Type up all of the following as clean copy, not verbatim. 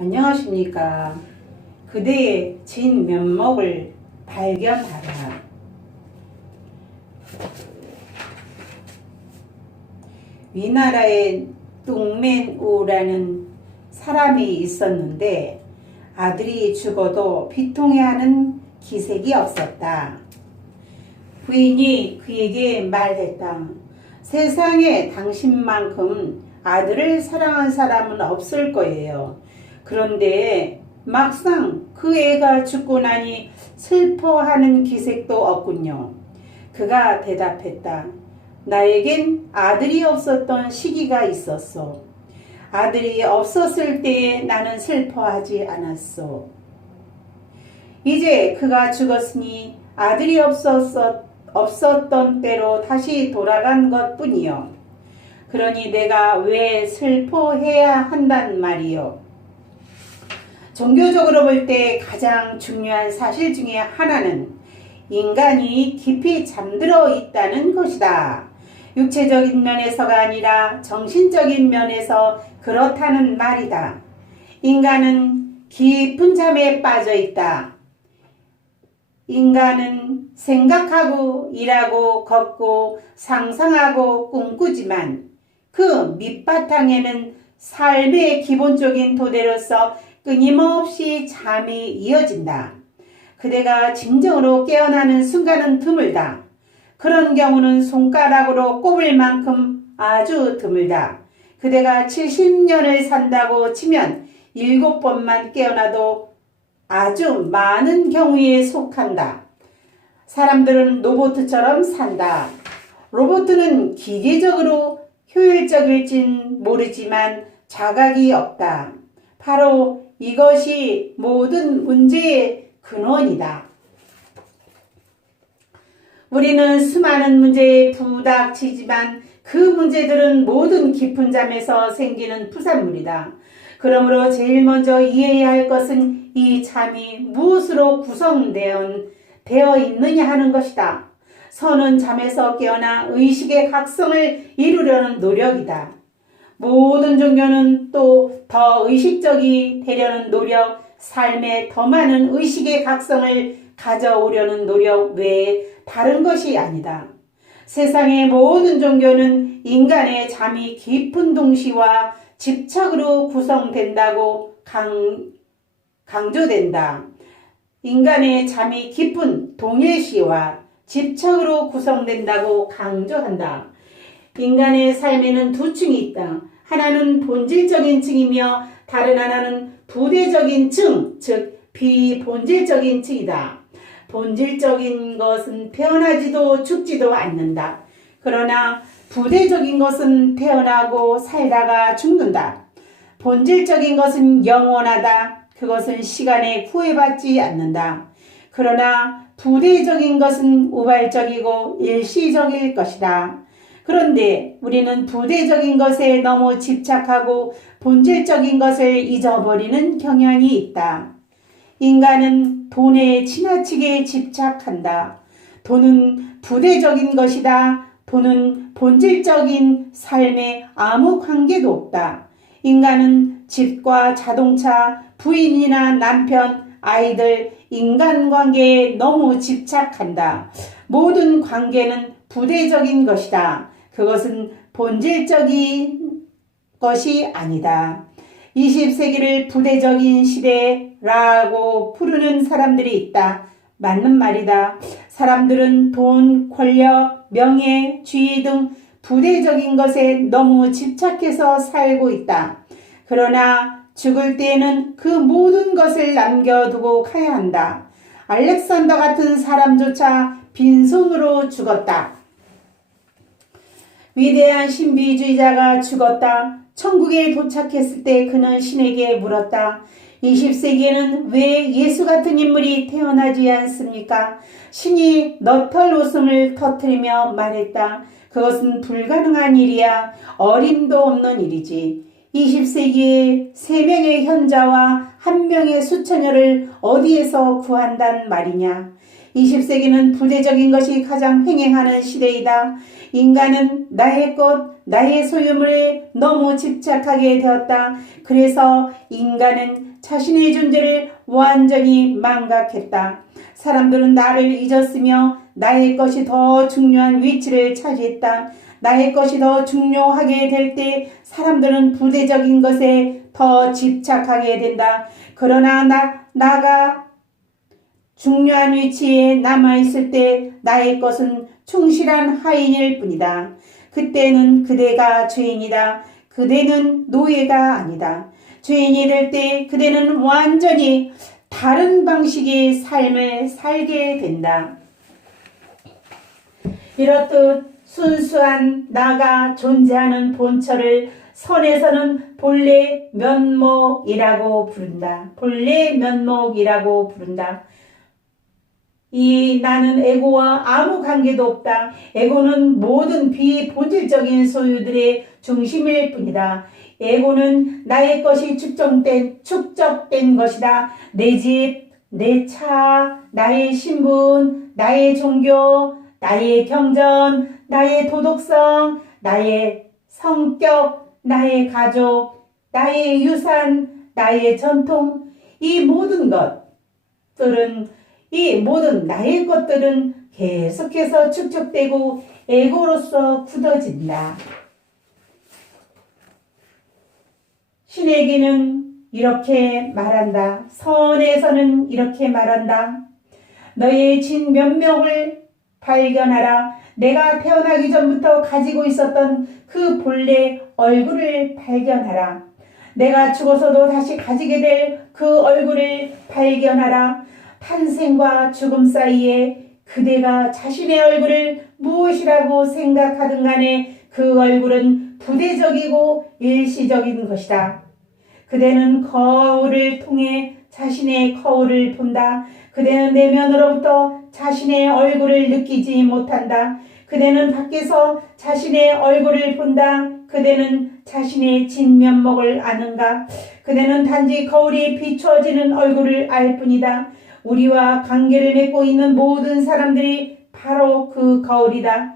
안녕하십니까. 그대의 진면목을 발견하라. 위나라에 뚱맨우라는 사람이 있었는데 아들이 죽어도 비통해하는 기색이 없었다. 부인이 그에게 말했다. 세상에 당신만큼 아들을 사랑한 사람은 없을 거예요. 그런데 막상 그 애가 죽고 나니 슬퍼하는 기색도 없군요. 그가 대답했다. 나에겐 아들이 없었던 시기가 있었어. 아들이 없었을 때에 나는 슬퍼하지 않았어. 이제 그가 죽었으니 아들이 없었던 때로 다시 돌아간 것뿐이요. 그러니 내가 왜 슬퍼해야 한단 말이요. 종교적으로 볼 때 가장 중요한 사실 중에 하나는 인간이 깊이 잠들어 있다는 것이다. 육체적인 면에서가 아니라 정신적인 면에서 그렇다는 말이다. 인간은 깊은 잠에 빠져 있다. 인간은 생각하고 일하고 걷고 상상하고 꿈꾸지만 그 밑바탕에는 삶의 기본적인 토대로서 끊임없이 잠이 이어진다. 그대가 진정으로 깨어나는 순간은 드물다. 그런 경우는 손가락으로 꼽을 만큼 아주 드물다. 그대가 70년을 산다고 치면 7번만 깨어나도 아주 많은 경우에 속한다. 사람들은 로봇처럼 산다. 로봇은 기계적으로 효율적일진 모르지만 자각이 없다. 바로 이것이 모든 문제의 근원이다. 우리는 수많은 문제에 부닥치지만 그 문제들은 모든 깊은 잠에서 생기는 부산물이다. 그러므로 제일 먼저 이해해야 할 것은 이 잠이 무엇으로 구성되어 있느냐 하는 것이다. 선은 잠에서 깨어나 의식의 각성을 이루려는 노력이다. 모든 종교는 또 더 의식적이 되려는 노력, 삶에 더 많은 의식의 각성을 가져오려는 노력 외에 다른 것이 아니다. 세상의 모든 종교는 인간의 잠이 깊은 동시와 집착으로 구성된다고 강조된다. 인간의 잠이 깊은 동일시와 집착으로 구성된다고 강조한다. 인간의 삶에는 두 층이 있다. 하나는 본질적인 층이며 다른 하나는 부대적인 층, 즉 비본질적인 층이다. 본질적인 것은 태어나지도 죽지도 않는다. 그러나 부대적인 것은 태어나고 살다가 죽는다. 본질적인 것은 영원하다. 그것은 시간에 구애받지 않는다. 그러나 부대적인 것은 우발적이고 일시적일 것이다. 그런데 우리는 부대적인 것에 너무 집착하고 본질적인 것을 잊어버리는 경향이 있다. 인간은 돈에 지나치게 집착한다. 돈은 부대적인 것이다. 돈은 본질적인 삶에 아무 관계도 없다. 인간은 집과 자동차, 부인이나 남편, 아이들, 인간관계에 너무 집착한다. 모든 관계는 부대적인 것이다. 그것은 본질적인 것이 아니다. 20세기를 부대적인 시대라고 부르는 사람들이 있다. 맞는 말이다. 사람들은 돈, 권력, 명예, 지위 등 부대적인 것에 너무 집착해서 살고 있다. 그러나 죽을 때에는 그 모든 것을 남겨두고 가야 한다. 알렉산더 같은 사람조차 빈손으로 죽었다. 위대한 신비주의자가 죽었다. 천국에 도착했을 때 그는 신에게 물었다. 20세기에는 왜 예수 같은 인물이 태어나지 않습니까? 신이 너털 웃음을 터뜨리며 말했다. 그것은 불가능한 일이야. 어림도 없는 일이지. 20세기에 3명의 현자와 1명의 수처녀를 어디에서 구한단 말이냐. 20세기는 부대적인 것이 가장 횡행하는 시대이다. 인간은 나의 것, 나의 소유물에 너무 집착하게 되었다. 그래서 인간은 자신의 존재를 완전히 망각했다. 사람들은 나를 잊었으며 나의 것이 더 중요한 위치를 차지했다. 나의 것이 더 중요하게 될 때 사람들은 부대적인 것에 더 집착하게 된다. 그러나 나가 중요한 위치에 남아있을 때 나의 것은 충실한 하인일 뿐이다. 그때는 그대가 죄인이다. 그대는 노예가 아니다. 죄인이 될 때 그대는 완전히 다른 방식의 삶을 살게 된다. 이렇듯 순수한 나가 존재하는 본처를 선에서는 본래 면목이라고 부른다. 본래 면목이라고 부른다. 이 나는 에고와 아무 관계도 없다. 에고는 모든 비본질적인 소유들의 중심일 뿐이다. 에고는 나의 것이 축적된 것이다. 내 집, 내 차, 나의 신분, 나의 종교, 나의 경전, 나의 도덕성, 나의 성격, 나의 가족, 나의 유산, 나의 전통, 이 모든 나의 것들은 계속해서 축적되고 에고로서 굳어진다. 신에게는 이렇게 말한다. 선에서는 이렇게 말한다. 너의 진면목을 발견하라. 내가 태어나기 전부터 가지고 있었던 그 본래 얼굴을 발견하라. 내가 죽어서도 다시 가지게 될 그 얼굴을 발견하라. 탄생과 죽음 사이에 그대가 자신의 얼굴을 무엇이라고 생각하든 간에 그 얼굴은 부대적이고 일시적인 것이다. 그대는 거울을 통해 자신의 거울을 본다. 그대는 내면으로부터 자신의 얼굴을 느끼지 못한다. 그대는 밖에서 자신의 얼굴을 본다. 그대는 자신의 진면목을 아는가? 그대는 단지 거울이 비추어지는 얼굴을 알 뿐이다. 우리와 관계를 맺고 있는 모든 사람들이 바로 그 거울이다.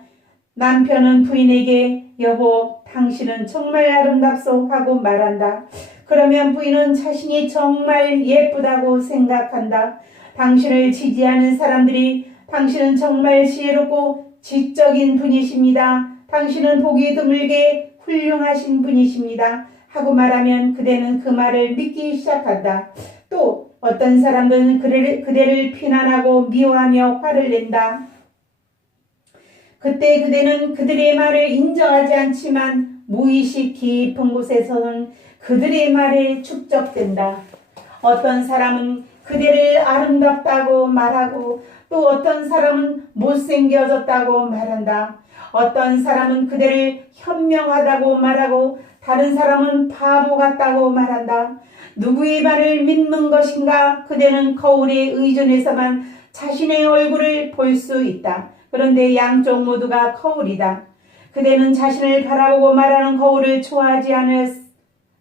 남편은 부인에게 여보, 당신은 정말 아름답소 하고 말한다. 그러면 부인은 자신이 정말 예쁘다고 생각한다. 당신을 지지하는 사람들이 당신은 정말 지혜롭고 지적인 분이십니다. 당신은 보기 드물게 훌륭하신 분이십니다. 하고 말하면 그대는 그 말을 믿기 시작한다. 또 어떤 사람들은 그대를 비난하고 미워하며 화를 낸다. 그때 그대는 그들의 말을 인정하지 않지만 무의식 깊은 곳에서는 그들의 말에 축적된다. 어떤 사람은 그대를 아름답다고 말하고 또 어떤 사람은 못생겨졌다고 말한다. 어떤 사람은 그대를 현명하다고 말하고 다른 사람은 바보 같다고 말한다. 누구의 말을 믿는 것인가? 그대는 거울에 의존해서만 자신의 얼굴을 볼 수 있다. 그런데 양쪽 모두가 거울이다. 그대는 자신을 바라보고 말하는 거울을 좋아하지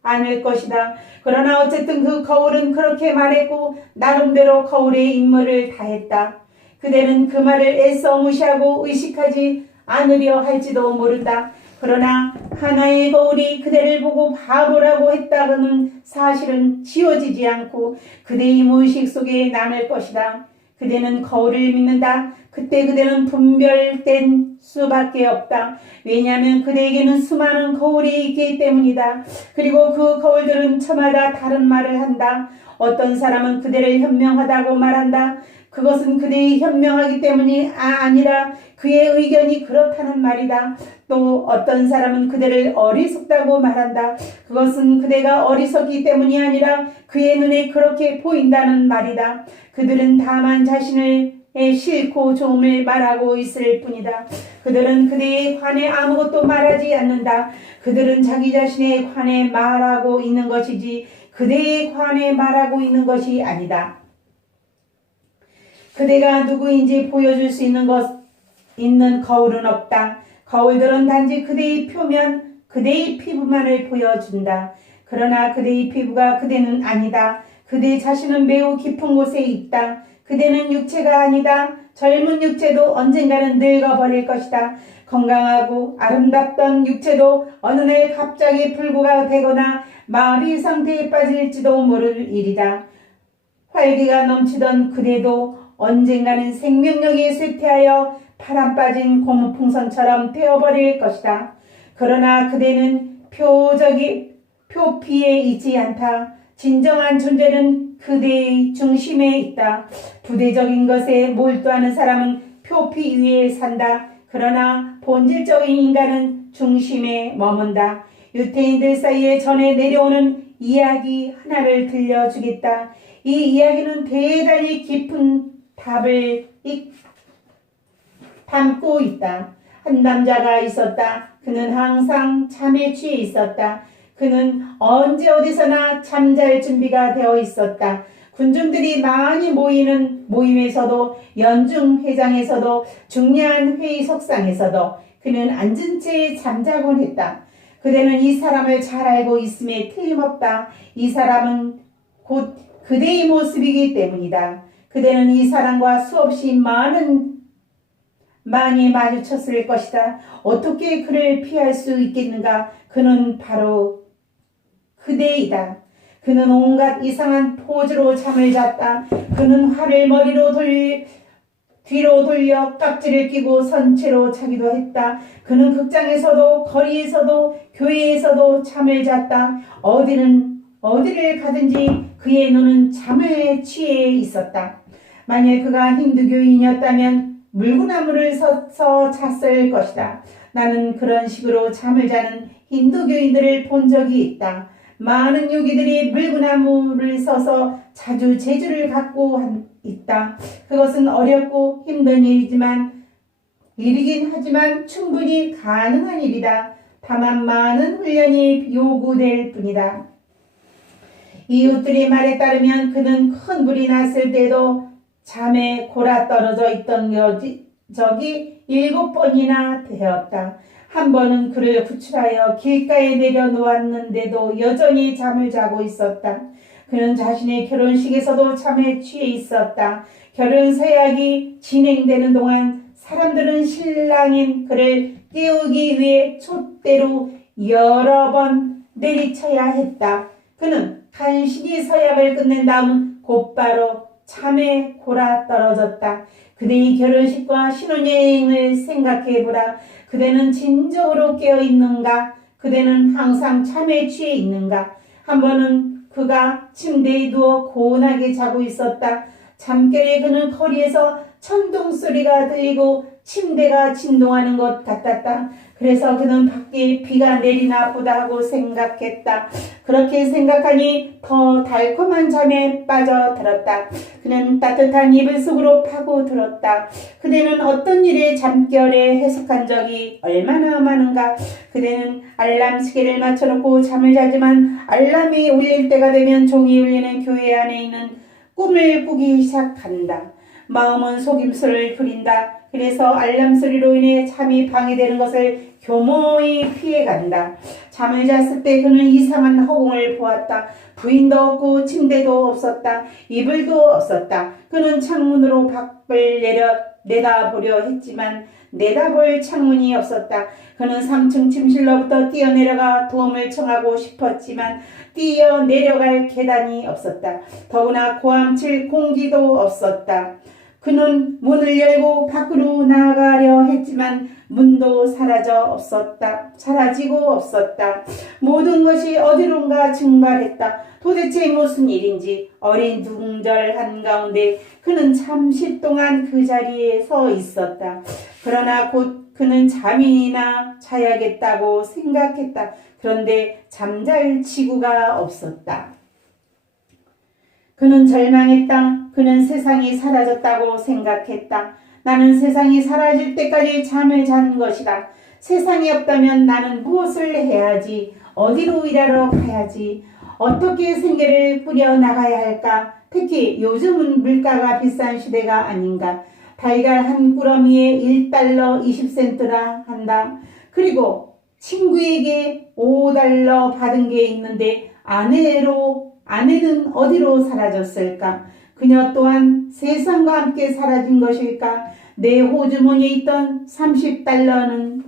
않을 것이다. 그러나 어쨌든 그 거울은 그렇게 말했고 나름대로 거울의 임무를 다했다. 그대는 그 말을 애써 무시하고 의식하지 않으려 할지도 모른다. 그러나 하나의 거울이 그대를 보고 바보라고 했다고는 사실은 지워지지 않고 그대의 무의식 속에 남을 것이다. 그대는 거울을 믿는다. 그때 그대는 분별된 수밖에 없다. 왜냐하면 그대에게는 수많은 거울이 있기 때문이다. 그리고 그 거울들은 저마다 다른 말을 한다. 어떤 사람은 그대를 현명하다고 말한다. 그것은 그대의 현명하기 때문이 아니라 그의 의견이 그렇다는 말이다. 또 어떤 사람은 그대를 어리석다고 말한다. 그것은 그대가 어리석기 때문이 아니라 그의 눈에 그렇게 보인다는 말이다. 그들은 다만 자신의 싫고 좋음을 말하고 있을 뿐이다. 그들은 그대에 관해 아무것도 말하지 않는다. 그들은 자기 자신에 관해 말하고 있는 것이지 그대에 관해 말하고 있는 것이 아니다. 그대가 누구인지 보여줄 수 있는 거울은 없다. 거울들은 단지 그대의 표면, 그대의 피부만을 보여준다. 그러나 그대의 피부가 그대는 아니다. 그대 자신은 매우 깊은 곳에 있다. 그대는 육체가 아니다. 젊은 육체도 언젠가는 늙어버릴 것이다. 건강하고 아름답던 육체도 어느 날 갑자기 불구가 되거나 마비 상태에 빠질지도 모를 일이다. 활기가 넘치던 그대도 언젠가는 생명력이 쇠퇴하여 바람 빠진 고무풍선처럼 되어버릴 것이다. 그러나 그대는 표피에 있지 않다. 진정한 존재는 그대의 중심에 있다. 부대적인 것에 몰두하는 사람은 표피 위에 산다. 그러나 본질적인 인간은 중심에 머문다. 유태인들 사이에 전해 내려오는 이야기 하나를 들려주겠다. 이 이야기는 대단히 깊은 답을 담고 있다. 한 남자가 있었다. 그는 항상 잠에 취해 있었다. 그는 언제 어디서나 잠잘 준비가 되어 있었다. 군중들이 많이 모이는 모임에서도, 연중회장에서도, 중요한 회의석상에서도 그는 앉은 채 잠자곤 했다. 그대는 이 사람을 잘 알고 있음에 틀림없다. 이 사람은 곧 그대의 모습이기 때문이다. 그대는 이 사람과 수없이 많이 마주쳤을 것이다. 어떻게 그를 피할 수 있겠는가? 그는 바로 그대이다. 그는 온갖 이상한 포즈로 잠을 잤다. 그는 활을 머리로 뒤로 돌려 깍지를 끼고 선체로 자기도 했다. 그는 극장에서도 거리에서도 교회에서도 잠을 잤다. 어디를 가든지 그의 눈은 잠에 취해 있었다. 만일 그가 힌두교인이었다면 물구나무를 서서 잤을 것이다. 나는 그런 식으로 잠을 자는 힌두교인들을 본 적이 있다. 많은 요기들이 물구나무를 서서 자주 재주를 갖고 있다. 그것은 어렵고 힘든 일이긴 하지만 충분히 가능한 일이다. 다만 많은 훈련이 요구될 뿐이다. 이웃들의 말에 따르면 그는 큰 불이 났을 때도 잠에 골아 떨어져 있던 적이 7번이나 되었다. 한 번은 그를 구출하여 길가에 내려놓았는데도 여전히 잠을 자고 있었다. 그는 자신의 결혼식에서도 잠에 취해 있었다. 결혼 서약이 진행되는 동안 사람들은 신랑인 그를 깨우기 위해 촛대로 여러 번 내리쳐야 했다. 그는 간신히 서약을 끝낸 다음 곧바로 잠에 골아 떨어졌다. 그대의 결혼식과 신혼여행을 생각해보라. 그대는 진정으로 깨어있는가? 그대는 항상 잠에 취해 있는가? 한 번은 그가 침대에 누워 고운하게 자고 있었다. 잠결에 그는 거리에서 천둥소리가 들리고 침대가 진동하는 것 같았다. 그래서 그는 밖에 비가 내리나 보다 하고 생각했다. 그렇게 생각하니 더 달콤한 잠에 빠져들었다. 그는 따뜻한 이불 속으로 파고들었다. 그대는 어떤 일에 잠결에 해석한 적이 얼마나 많은가. 그대는 알람 시계를 맞춰놓고 잠을 자지만 알람이 울릴 때가 되면 종이 울리는 교회 안에 있는 꿈을 꾸기 시작한다. 마음은 속임수를 부린다. 그래서 알람 소리로 인해 잠이 방해되는 것을 교모히 피해간다. 잠을 잤을 때 그는 이상한 허공을 보았다. 부인도 없고 침대도 없었다. 이불도 없었다. 그는 창문으로 밖을 내다보려 했지만 내다볼 창문이 없었다. 그는 3층 침실로부터 뛰어내려가 도움을 청하고 싶었지만 뛰어내려갈 계단이 없었다. 더구나 고함칠 공기도 없었다. 그는 문을 열고 밖으로 나가려 했지만 문도 사라지고 없었다. 모든 것이 어디론가 증발했다. 도대체 무슨 일인지 어린둥절 한가운데 그는 잠시 동안 그 자리에 서 있었다. 그러나 곧 그는 잠이나 자야겠다고 생각했다. 그런데 잠잘 치구가 없었다. 그는 절망했다. 그는 세상이 사라졌다고 생각했다. 나는 세상이 사라질 때까지 잠을 잔 것이다. 세상이 없다면 나는 무엇을 해야지? 어디로 일하러 가야지? 어떻게 생계를 꾸려나가야 할까? 특히 요즘은 물가가 비싼 시대가 아닌가? 달걀 한 꾸러미에 1달러 20센트라 한다. 그리고 친구에게 5달러 받은 게 있는데 아내는 어디로 사라졌을까? 그녀 또한 세상과 함께 사라진 것일까? 내 호주머니에 있던 30달러는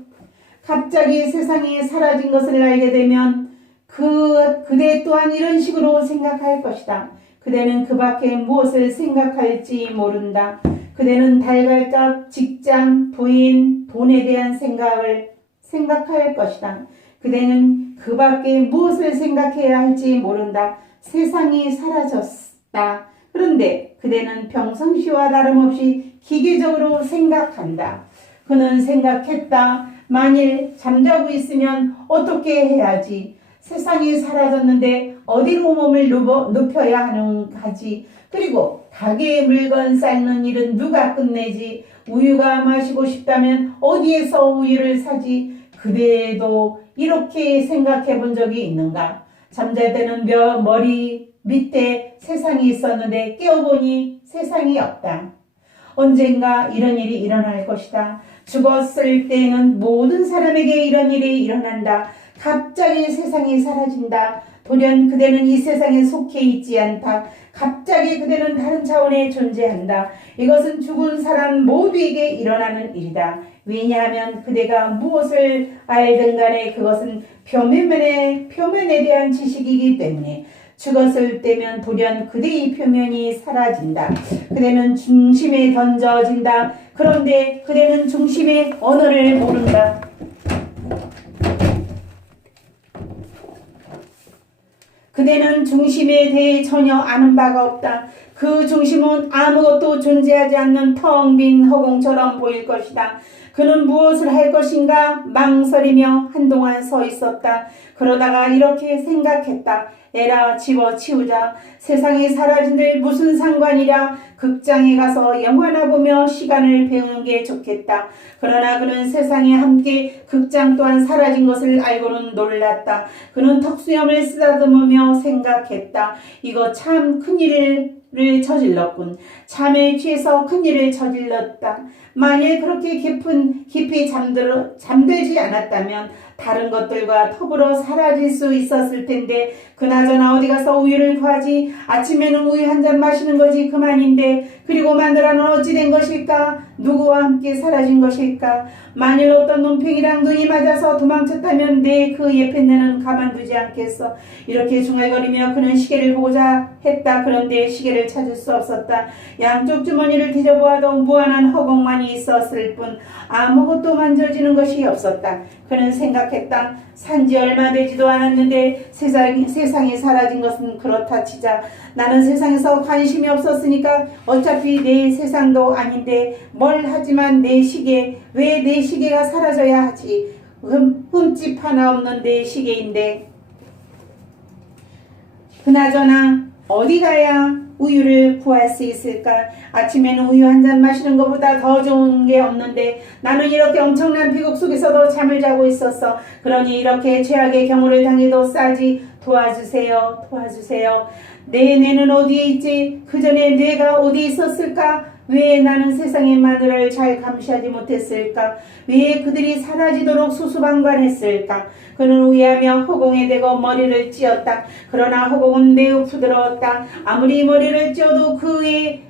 갑자기 세상이 사라진 것을 알게 되면 그대 또한 이런 식으로 생각할 것이다. 그대는 그 밖에 무엇을 생각할지 모른다. 그대는 달걀값, 직장, 부인, 돈에 대한 생각을 생각할 것이다. 그대는 그 밖에 무엇을 생각해야 할지 모른다. 세상이 사라졌다. 그런데 그대는 평상시와 다름없이 기계적으로 생각한다. 그는 생각했다. 만일 잠자고 있으면 어떻게 해야지? 세상이 사라졌는데 어디로 몸을 눕혀야 하는가지? 그리고 가게에 물건 삶는 일은 누가 끝내지? 우유가 마시고 싶다면 어디에서 우유를 사지? 그대도 이렇게 생각해 본 적이 있는가? 잠잘 때는 머리 밑에 세상이 있었는데 깨어보니 세상이 없다. 언젠가 이런 일이 일어날 것이다. 죽었을 때는 모든 사람에게 이런 일이 일어난다. 갑자기 세상이 사라진다. 돌연 그대는 이 세상에 속해 있지 않다. 갑자기 그대는 다른 차원에 존재한다. 이것은 죽은 사람 모두에게 일어나는 일이다. 왜냐하면 그대가 무엇을 알든 간에 그것은 표면에 대한 지식이기 때문에 죽었을 때면 돌연 그대의 표면이 사라진다. 그대는 중심에 던져진다. 그런데 그대는 중심의 언어를 모른다. 그대는 중심에 대해 전혀 아는 바가 없다. 그 중심은 아무것도 존재하지 않는 텅 빈 허공처럼 보일 것이다. 그는 무엇을 할 것인가 망설이며 한동안 서 있었다. 그러다가 이렇게 생각했다. 에라, 집어치우자. 세상이 사라진들 무슨 상관이랴. 극장에 가서 영화나 보며 시간을 배우는 게 좋겠다. 그러나 그는 세상에 함께 극장 또한 사라진 것을 알고는 놀랐다. 그는 턱수염을 쓰다듬으며 생각했다. 이거 참 큰일을 저질렀군. 잠에 취해서 큰일을 저질렀다. 만일 그렇게 깊이 잠들지 않았다면 다른 것들과 더불어 사라질 수 있었을 텐데 그나저나 어디 가서 우유를 구하지? 아침에는 우유 한 잔 마시는 거지 그만인데. 그리고 마누라는 어찌 된 것일까? 누구와 함께 사라진 것일까? 만일 어떤 논팽이랑 눈이 맞아서 도망쳤다면 내 그 예편네는 가만두지 않겠어. 이렇게 중얼거리며 그는 시계를 보고자 했다. 그런데 시계를 찾을 수 없었다. 양쪽 주머니를 뒤져보아도 무한한 허공만이 있었을 뿐 아무것도 만져지는 것이 없었다. 그는 생각했다. 산지 얼마 되지도 않았는데 세상이 사라진 것은 그렇다 치자. 나는 세상에서 관심이 없었으니까 어차피 내 세상도 아닌데 뭘 하지만 내 시계, 왜 내 시계가 사라져야 하지? 흠집 하나 없는 내 시계인데. 그나저나 어디 가야 우유를 구할 수 있을까? 아침에는 우유 한 잔 마시는 것보다 더 좋은 게 없는데 나는 이렇게 엄청난 비극 속에서도 잠을 자고 있었어. 그러니 이렇게 최악의 경우를 당해도 싸지. 도와주세요. 도와주세요. 내 뇌는 어디에 있지? 그 전에 뇌가 어디 있었을까? 왜 나는 세상의 마누라를 잘 감시하지 못했을까? 왜 그들이 사라지도록 수수방관했을까? 그는 우회하며 허공에 대고 머리를 찧었다. 그러나 허공은 매우 부드러웠다. 아무리 머리를 찧어도 그의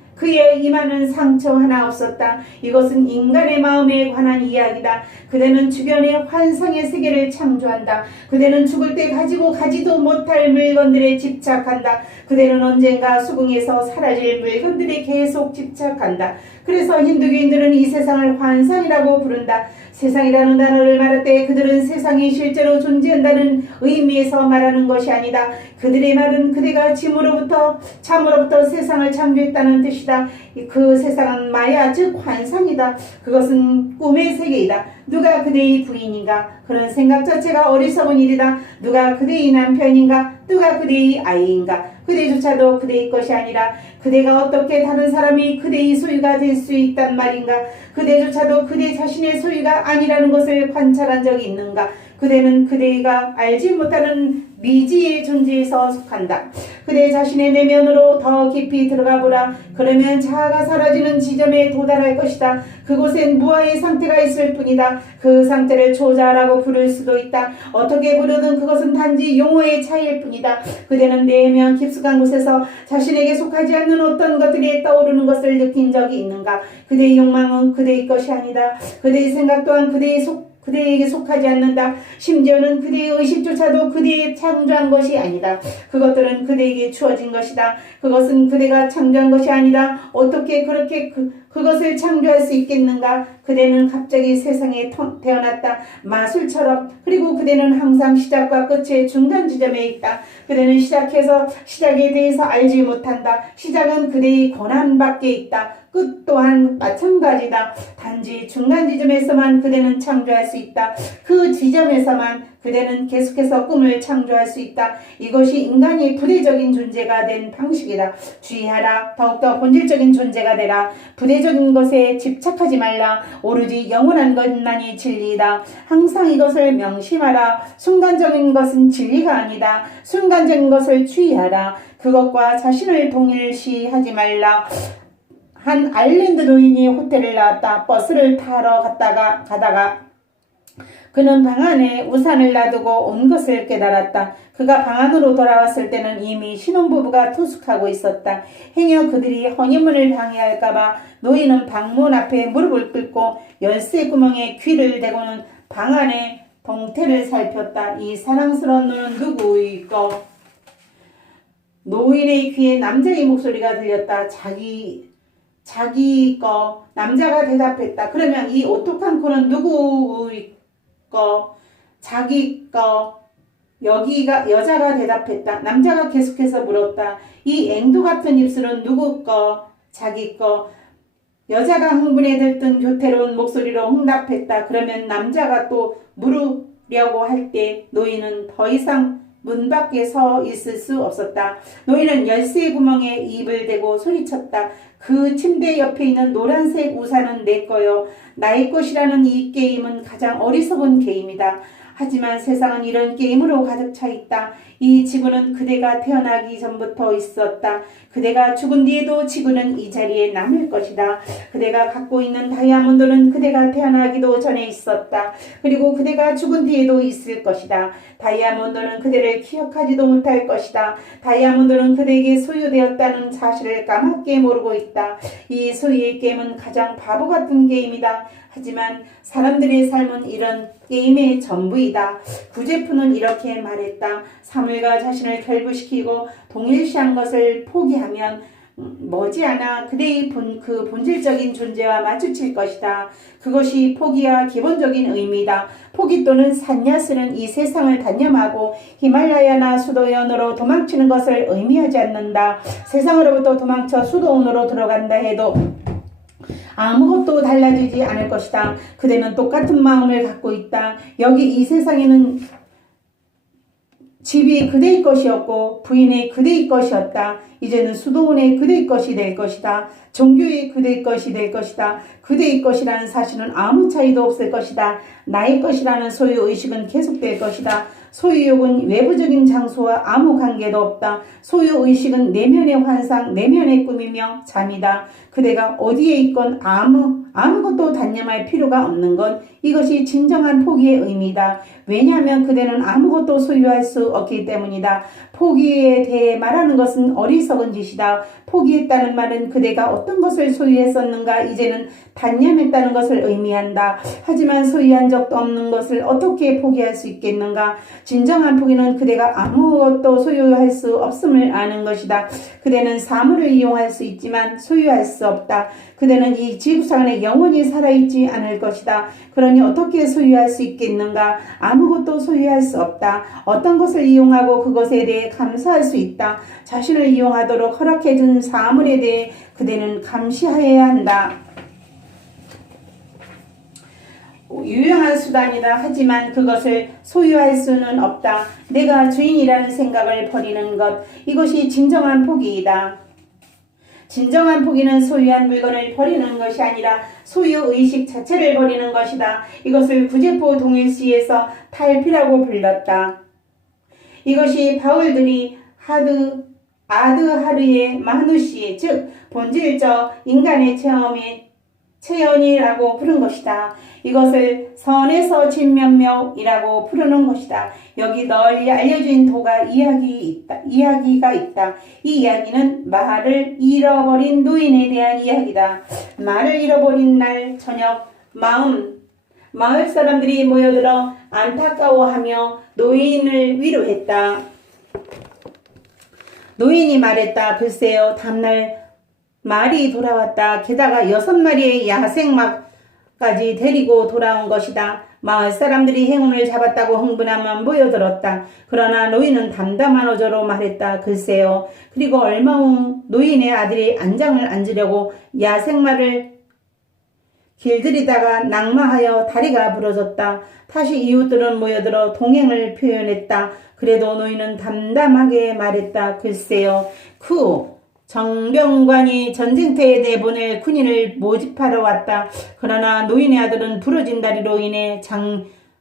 이마는 상처 하나 없었다. 이것은 인간의 마음에 관한 이야기다. 그대는 주변의 환상의 세계를 창조한다. 그대는 죽을 때 가지도 못할 물건들에 집착한다. 그대는 언젠가 수궁에서 사라질 물건들에 계속 집착한다. 그래서 힌두교인들은 이 세상을 환상이라고 부른다. 세상이라는 단어를 말할 때 그들은 세상이 실제로 존재한다는 의미에서 말하는 것이 아니다. 그들의 말은 그대가 참으로부터 세상을 창조했다는 뜻이다. 그 세상은 마야, 즉 환상이다. 그것은 꿈의 세계이다. 누가 그대의 부인인가? 그런 생각 자체가 어리석은 일이다. 누가 그대의 남편인가? 누가 그대의 아이인가? 그대조차도 그대의 것이 아니라 그대가 어떻게 다른 사람이 그대의 소유가 될 수 있단 말인가? 그대조차도 그대 자신의 소유가 아니라는 것을 관찰한 적이 있는가? 그대는 그대가 알지 못하는 미지의 존재에서 속한다. 그대 자신의 내면으로 더 깊이 들어가 보라. 그러면 자아가 사라지는 지점에 도달할 것이다. 그곳엔 무아의 상태가 있을 뿐이다. 그 상태를 초자라고 부를 수도 있다. 어떻게 부르든 그것은 단지 용어의 차이일 뿐이다. 그대는 내면 깊숙한 곳에서 자신에게 속하지 않는 어떤 것들이 떠오르는 것을 느낀 적이 있는가? 그대의 욕망은 그대의 것이 아니다. 그대의 생각 또한 그대의 그대에게 속하지 않는다. 심지어는 그대의 의식조차도 그대의 창조한 것이 아니다. 그것들은 그대에게 주어진 것이다. 그것은 그대가 창조한 것이 아니다. 어떻게 그렇게 그것을 창조할 수 있겠는가? 그대는 갑자기 세상에 태어났다. 마술처럼. 그리고 그대는 항상 시작과 끝의 중간 지점에 있다. 그대는 시작해서 시작에 대해서 알지 못한다. 시작은 그대의 권한 밖에 있다. 끝 또한 마찬가지다. 단지 중간 지점에서만 그대는 창조할 수 있다. 그 지점에서만 그대는 계속해서 꿈을 창조할 수 있다. 이것이 인간이 부대적인 존재가 된 방식이다. 주의하라. 더욱더 본질적인 존재가 되라. 부대적인 것에 집착하지 말라. 오로지 영원한 것만이 진리이다. 항상 이것을 명심하라. 순간적인 것은 진리가 아니다. 순간적인 것을 주의하라. 그것과 자신을 동일시하지 말라. 한 아일랜드 노인이 호텔을 나왔다. 버스를 타러 가다가 그는 방 안에 우산을 놔두고 온 것을 깨달았다. 그가 방 안으로 돌아왔을 때는 이미 신혼부부가 투숙하고 있었다. 행여 그들이 허니문을 방해할까봐 노인은 방문 앞에 무릎을 꿇고 열쇠 구멍에 귀를 대고는 방 안의 동태를 살폈다. 이 사랑스러운 노는 누구이고? 노인의 귀에 남자의 목소리가 들렸다. 자기 거. 남자가 대답했다. 그러면 이 오똑한 코는 누구의 거? 자기 거. 여자가 대답했다. 남자가 계속해서 물었다. 이 앵두 같은 입술은 누구 거? 자기 거. 여자가 흥분에 들뜬 교태로운 목소리로 응답했다. 그러면 남자가 또 물으려고 할 때 노인은 더 이상 문 밖에 서 있을 수 없었다. 노인은 열쇠 구멍에 입을 대고 소리쳤다. 그 침대 옆에 있는 노란색 우산은 내 거요. 나의 것이라는 이 게임은 가장 어리석은 게임이다. 하지만 세상은 이런 게임으로 가득 차 있다. 이 지구는 그대가 태어나기 전부터 있었다. 그대가 죽은 뒤에도 지구는 이 자리에 남을 것이다. 그대가 갖고 있는 다이아몬드는 그대가 태어나기도 전에 있었다. 그리고 그대가 죽은 뒤에도 있을 것이다. 다이아몬드는 그대를 기억하지도 못할 것이다. 다이아몬드는 그대에게 소유되었다는 사실을 까맣게 모르고 있다. 이 소유의 게임은 가장 바보 같은 게임이다. 하지만 사람들의 삶은 이런 게임의 전부이다. 구제프는 이렇게 말했다. 사물과 자신을 결부시키고 동일시한 것을 포기하면 머지않아 그대의 그 본질적인 존재와 마주칠 것이다. 그것이 포기와 기본적인 의미다. 포기 또는 산야스는 이 세상을 단념하고 히말라야나 수도원으로 도망치는 것을 의미하지 않는다. 세상으로부터 도망쳐 수도원으로 들어간다 해도 아무것도 달라지지 않을 것이다. 그대는 똑같은 마음을 갖고 있다. 여기 이 세상에는 집이 그대의 것이었고 부인의 그대의 것이었다. 이제는 수도원의 그대의 것이 될 것이다. 종교의 그대의 것이 될 것이다. 그대의 것이라는 사실은 아무 차이도 없을 것이다. 나의 것이라는 소유의식은 계속될 것이다. 소유욕은 외부적인 장소와 아무 관계도 없다. 소유의식은 내면의 환상, 내면의 꿈이며 잠이다. 그대가 어디에 있건 아무것도 단념할 필요가 없는 것, 이것이 진정한 포기의 의미다. 왜냐하면 그대는 아무것도 소유할 수 없기 때문이다. 포기에 대해 말하는 것은 어리석은 짓이다. 포기했다는 말은 그대가 어떤 것을 소유했었는가 이제는 단념했다는 것을 의미한다. 하지만 소유한 적도 없는 것을 어떻게 포기할 수 있겠는가? 진정한 포기는 그대가 아무것도 소유할 수 없음을 아는 것이다. 그대는 사물을 이용할 수 있지만 소유할 수 없다. 그대는 이 지구상에 영원히 살아있지 않을 것이다. 그러니 어떻게 소유할 수 있겠는가? 아무것도 소유할 수 없다. 어떤 것을 이용하고 그것에 대해 감사할 수 있다. 자신을 이용하도록 허락해준 사물에 대해 그대는 감시해야 한다. 유용한 수단이다. 하지만 그것을 소유할 수는 없다. 내가 주인이라는 생각을 버리는 것, 이것이 진정한 포기이다. 진정한 포기는 소유한 물건을 버리는 것이 아니라 소유의식 자체를 버리는 것이다. 이것을 구제포 동일시에서 탈피라고 불렀다. 이것이 바울들이 아드하르의 마누시, 즉 본질적 인간의 체현이라고 부른 것이다. 이것을 선에서 진면목이라고 부르는 것이다. 여기 널리 알려진 이야기가 있다. 이 이야기는 말을 잃어버린 노인에 대한 이야기다. 말을 잃어버린 날 저녁 마을 사람들이 모여들어 안타까워하며 노인을 위로했다. 노인이 말했다. 글쎄요, 다음날 말이 돌아왔다. 게다가 6마리의 야생막까지 데리고 돌아온 것이다. 마을 사람들이 행운을 잡았다고 흥분하며 모여들었다. 그러나 노인은 담담한 어조로 말했다. 글쎄요. 그리고 얼마 후 노인의 아들이 안장을 앉으려고 야생말을 길들이다가 낙마하여 다리가 부러졌다. 다시 이웃들은 모여들어 동행을 표현했다. 그래도 노인은 담담하게 말했다. 글쎄요. 정병관이 전쟁터에 내보낼 군인을 모집하러 왔다. 그러나 노인의 아들은 부러진 다리로 인해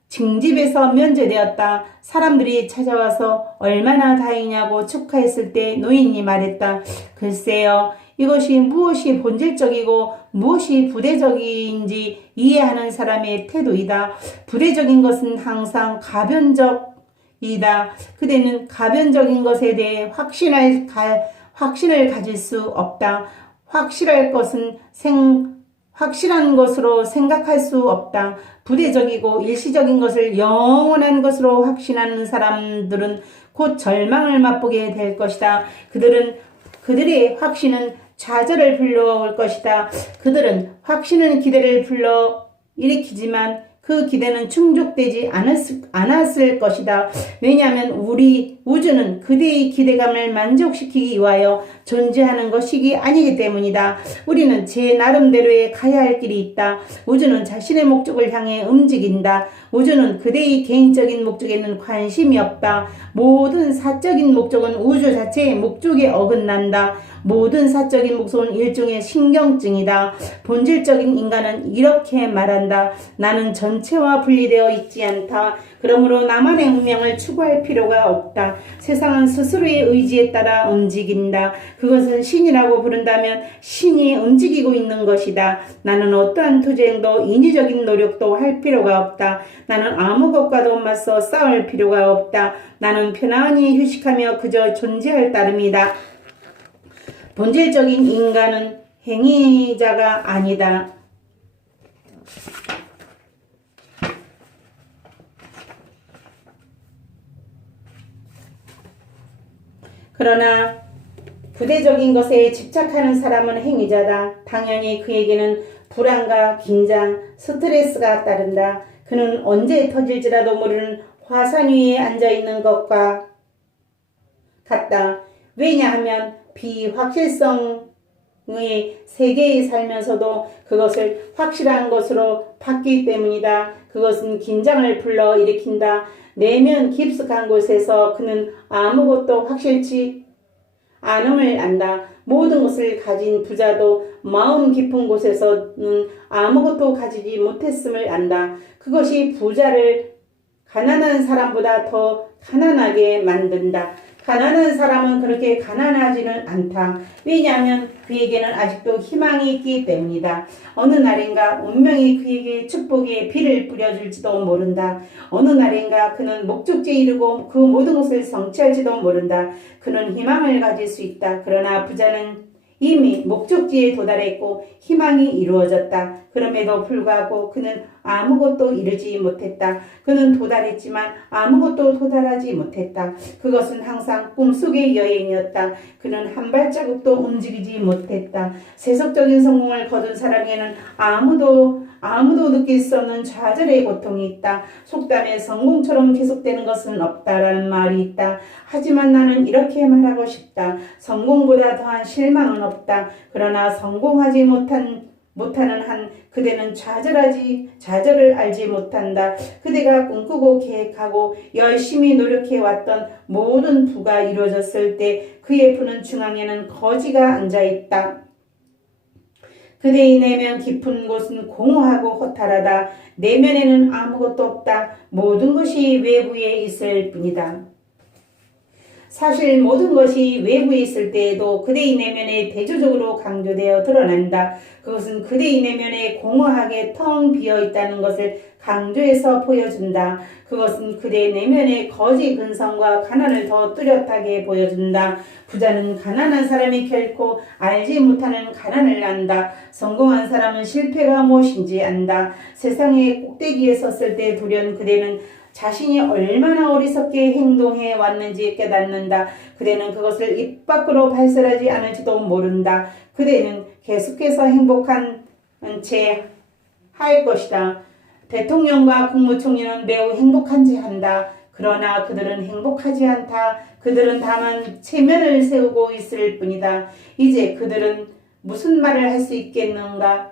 징집에서 면제되었다. 사람들이 찾아와서 얼마나 다행이냐고 축하했을 때 노인이 말했다. 글쎄요. 이것이 무엇이 본질적이고 무엇이 부대적인지 이해하는 사람의 태도이다. 부대적인 것은 항상 가변적이다. 그대는 가변적인 것에 대해 확신을 가질 수 없다. 확실한 것으로 생각할 수 없다. 부대적이고 일시적인 것을 영원한 것으로 확신하는 사람들은 곧 절망을 맛보게 될 것이다. 그들의 확신은 좌절을 불러올 것이다. 그들은 확신은 기대를 불러 일으키지만 그 기대는 충족되지 않았을 것이다. 왜냐하면 우주는 그대의 기대감을 만족시키기 위하여 존재하는 것이기 아니기 때문이다. 우리는 제 나름대로의 가야 할 길이 있다. 우주는 자신의 목적을 향해 움직인다. 우주는 그대의 개인적인 목적에는 관심이 없다. 모든 사적인 목적은 우주 자체의 목적에 어긋난다. 모든 사적인 목적은 일종의 신경증이다. 본질적인 인간은 이렇게 말한다. 나는 전체와 분리되어 있지 않다. 그러므로 나만의 운명을 추구할 필요가 없다. 세상은 스스로의 의지에 따라 움직인다. 그것은 신이라고 부른다면 신이 움직이고 있는 것이다. 나는 어떠한 투쟁도 인위적인 노력도 할 필요가 없다. 나는 아무 것과도 맞서 싸울 필요가 없다. 나는 편안히 휴식하며 그저 존재할 따름이다. 본질적인 인간은 행위자가 아니다. 그러나 부대적인 것에 집착하는 사람은 행위자다. 당연히 그에게는 불안과 긴장, 스트레스가 따른다. 그는 언제 터질지라도 모르는 화산 위에 앉아있는 것과 같다. 왜냐하면 비확실성의 세계에 살면서도 그것을 확실한 것으로 봤기 때문이다. 그것은 긴장을 불러일으킨다. 내면 깊숙한 곳에서 그는 아무것도 확실치 않음을 안다. 모든 것을 가진 부자도 마음 깊은 곳에서는 아무것도 가지지 못했음을 안다. 그것이 부자를 가난한 사람보다 더 가난하게 만든다. 가난한 사람은 그렇게 가난하지는 않다. 왜냐하면 그에게는 아직도 희망이 있기 때문이다. 어느 날인가 운명이 그에게 축복의 비를 뿌려줄지도 모른다. 어느 날인가 그는 목적지에 이르고 그 모든 것을 성취할지도 모른다. 그는 희망을 가질 수 있다. 그러나 부자는 이미 목적지에 도달했고 희망이 이루어졌다. 그럼에도 불구하고 그는 아무것도 이루지 못했다. 그는 도달했지만 아무것도 도달하지 못했다. 그것은 항상 꿈속의 여행이었다. 그는 한 발자국도 움직이지 못했다. 세속적인 성공을 거둔 사람에게는 아무도 느낄 수 없는 좌절의 고통이 있다. 속담에 성공처럼 계속되는 것은 없다라는 말이 있다. 하지만 나는 이렇게 말하고 싶다. 성공보다 더한 실망은 없다. 그러나 성공하지 못하는 한 그대는 좌절을 알지 못한다. 그대가 꿈꾸고 계획하고 열심히 노력해왔던 모든 부가 이루어졌을 때 그의 푸는 중앙에는 거지가 앉아있다. 그대의 내면 깊은 곳은 공허하고 허탈하다. 내면에는 아무것도 없다. 모든 것이 외부에 있을 뿐이다. 사실 모든 것이 외부에 있을 때에도 그대의 내면에 대조적으로 강조되어 드러난다. 그것은 그대의 내면에 공허하게 텅 비어 있다는 것을 강조해서 보여준다. 그것은 그대의 내면의 거지 근성과 가난을 더 뚜렷하게 보여준다. 부자는 가난한 사람이 결코 알지 못하는 가난을 안다. 성공한 사람은 실패가 무엇인지 안다. 세상의 꼭대기에 섰을 때 돌연 그대는 자신이 얼마나 어리석게 행동해 왔는지 깨닫는다. 그대는 그것을 입 밖으로 발설하지 않을지도 모른다. 그대는 계속해서 행복한 채 할 것이다. 대통령과 국무총리는 매우 행복한 채 한다. 그러나 그들은 행복하지 않다. 그들은 다만 체면을 세우고 있을 뿐이다. 이제 그들은 무슨 말을 할 수 있겠는가?